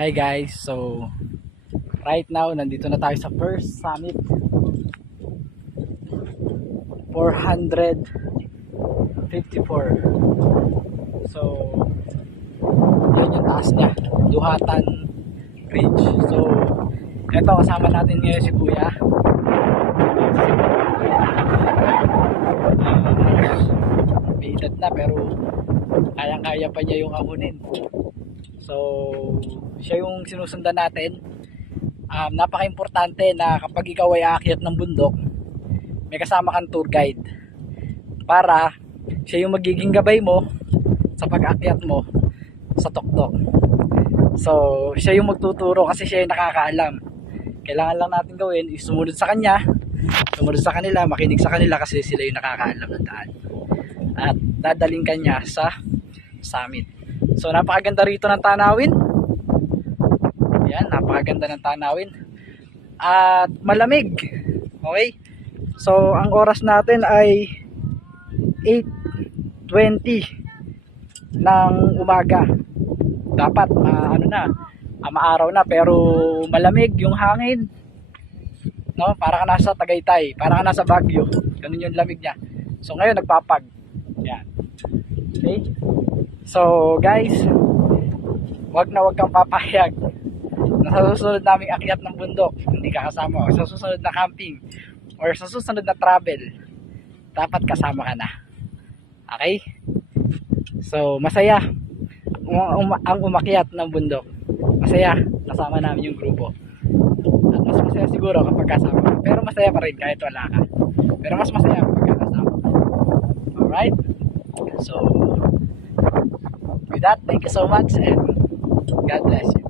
Hi guys, so right now nandito na tayo sa first summit, 454. So yan yung taas niya, Duhatan Ridge. So eto, kasama natin ngayon si Kuya. May edad na pero kayang-kaya pa niya yung ahunin. So siya yung sinusundan natin. Napaka-importante na kapag ikaw ay aakyat ng bundok, may kasama kang tour guide para siya yung magiging gabay mo sa pag-akyat mo sa tuktok. So siya yung magtuturo kasi siya yung nakakaalam. Kailangan lang natin gawin is sumunod sa kanya, sumunod sa kanila, makinig sa kanila kasi sila yung nakakaalam ng daan. At dadaling kanya sa summit. So napakaganda rito ng tanawin. Yan, napakaganda ng tanawin. At malamig. Okay? So ang oras natin ay 8:20 ng umaga. Dapat maaraw na pero malamig yung hangin. No, para ka nasa Tagaytay, para ka nasa Baguio. Ganun yung lamig niya. So ngayon nagpapag. Yan. Okay? So guys, wag kang papayag na sa susunod naming akyat ng bundok hindi ka kasama, sa susunod na camping or sa susunod na travel dapat kasama ka na. Okay? So masaya ang umakyat ng bundok. Masaya kasama namin yung grupo. At mas masaya siguro kapag kasama ka. Pero masaya pa rin kahit wala ka. Pero mas masaya kapag kasama ka. Alright? So with that, thank you so much and God bless you.